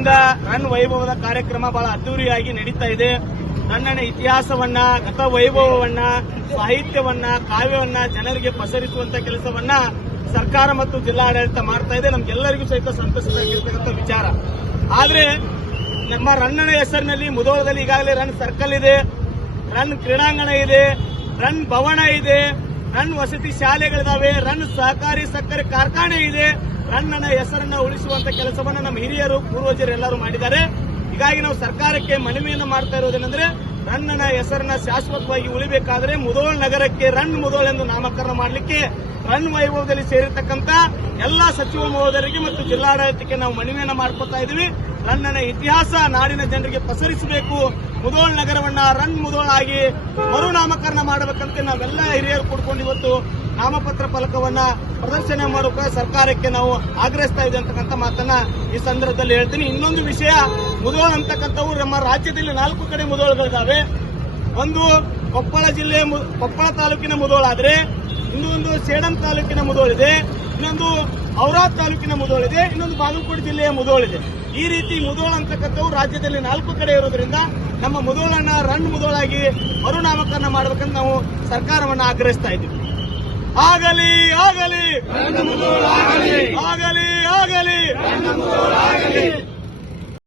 ದಿನಗಳಿಂದ ರನ್ ವೈಭವದ ಕಾರ್ಯಕ್ರಮ ಬಹಳ ಅದ್ದೂರಿಯಾಗಿ ನಡೀತಾ ಇದೆ. ರನ್ನನ ಇತಿಹಾಸವನ್ನ ಗತ ವೈಭವವನ್ನ, ಸಾಹಿತ್ಯವನ್ನ, ಕಾವ್ಯವನ್ನ ಜನರಿಗೆ ಪಸರಿಸುವಂತ ಕೆಲಸವನ್ನ ಸರ್ಕಾರ ಮತ್ತು ಜಿಲ್ಲಾಡಳಿತ ಮಾಡ್ತಾ ಇದೆ. ನಮ್ಗೆಲ್ಲರಿಗೂ ಸಹಿತ ಸಂತಸವಾಗಿರ್ತಕ್ಕಂಥ ವಿಚಾರ. ಆದ್ರೆ ನಮ್ಮ ರನ್ನನ ಹೆಸರಿನಲ್ಲಿ ಮುದೋಳದಲ್ಲಿ ಈಗಾಗಲೇ ರನ್ ಸರ್ಕಲ್ ಇದೆ. ರನ್ ಕ್ರೀಡಾಂಗಣ ಇದೆ. ರನ್ ಭವನ ಇದೆ. ರನ್ ವಸತಿ ಶಾಲೆಗಳಿದಾವೆ, ರನ್ ಸಹಕಾರಿ ಸಕ್ಕರೆ ಕಾರ್ಖಾನೆ ಇದೆ. ರಣ್ಣನ ಹೆಸರನ್ನ ಉಳಿಸುವಂತ ಕೆಲಸವನ್ನ ನಮ್ಮ ಹಿರಿಯರು, ಪೂರ್ವಜರು ಎಲ್ಲರೂ ಮಾಡಿದ್ದಾರೆ. ಹೀಗಾಗಿ ನಾವು ಸರ್ಕಾರಕ್ಕೆ ಮನವಿಯನ್ನು ಮಾಡ್ತಾ ಇರೋದೇನೆಂದ್ರೆ ರನ್ನನ ಹೆಸರನ್ನ ಶಾಶ್ವತವಾಗಿ ಉಳಿಬೇಕಾದ್ರೆ ಮುದೋಳ್ ನಗರಕ್ಕೆ ರನ್ ಮುದೋಳ್ ಎಂದು ನಾಮಕರಣ ಮಾಡಲಿಕ್ಕೆ ರನ್ ವೈಭವದಲ್ಲಿ ಸೇರಿರ್ತಕ್ಕಂಥ ಎಲ್ಲಾ ಸಚಿವ ಮಹೋದಯರಿಗೆ ಮತ್ತು ಜಿಲ್ಲಾಡಳಿತಕ್ಕೆ ನಾವು ಮನವಿಯನ್ನ ಮಾಡ್ಕೊತಾ ಇದೀವಿ ರನ್ನನ ಇತಿಹಾಸ, ನಾಡಿನ ಜನರಿಗೆ ಪಸರಿಸಬೇಕು. ಮುದೋಳ್ ನಗರವನ್ನ ರನ್ ಮುದೋಳ್ ಆಗಿ ಮರುನಾಮಕರಣ ಮಾಡಬೇಕಂತ ನಾವೆಲ್ಲ ಹಿರಿಯರು ಕೂಡ್ಕೊಂಡು ಇವತ್ತು ನಾಮಪತ್ರ ಫಲಕವನ್ನ ಪ್ರದರ್ಶನ ಮಾಡೋಕೆ ಸರ್ಕಾರಕ್ಕೆ ನಾವು ಆಗ್ರಹಿಸ್ತಾ ಇದ್ದೀವಿ ಅಂತಕ್ಕಂಥ ಮಾತನ್ನ ಈ ಸಂದರ್ಭದಲ್ಲಿ ಹೇಳ್ತೀನಿ. ಇನ್ನೊಂದು ವಿಷಯ ಮುದೋಳ ಅಂತಕ್ಕಂಥವು ನಮ್ಮ ರಾಜ್ಯದಲ್ಲಿ ನಾಲ್ಕು ಕಡೆ ಮುದೋಳಗಳಿದ್ದಾವೆ ಒಂದು ಕೊಪ್ಪಳ ಜಿಲ್ಲೆ ಕೊಪ್ಪಳ ತಾಲೂಕಿನ ಮುದೋಳಾದ್ರೆ ಇನ್ನೊಂದು ಸೇಡಂ ತಾಲೂಕಿನ ಮುದೋಳಿದೆ ಇನ್ನೊಂದು ಔರಾದ್ ತಾಲೂಕಿನ ಮುದೋಳಿದೆ ಇನ್ನೊಂದು ಬಾಗಲಕೋಟೆ ಜಿಲ್ಲೆಯ ಮುದೋಳಿದೆ ಈ ರೀತಿ ಮುದೋಳ ಅಂತಕ್ಕಂಥವು ರಾಜ್ಯದಲ್ಲಿ ನಾಲ್ಕು ಕಡೆ ಇರೋದ್ರಿಂದ ನಮ್ಮ ಮುದೋಳನ್ನ ರಣ್ ಮುದೋಳಾಗಿ ಮರುನಾಮಕರಣ ಮಾಡಬೇಕಂತ ನಾವು ಸರ್ಕಾರವನ್ನು ಆಗ್ರಹಿಸ್ತಾ ಇದ್ದೀವಿ ಆಗಲಿ ಆಗಲಿ. ಆಗಲಿ ಆಗಲಿ.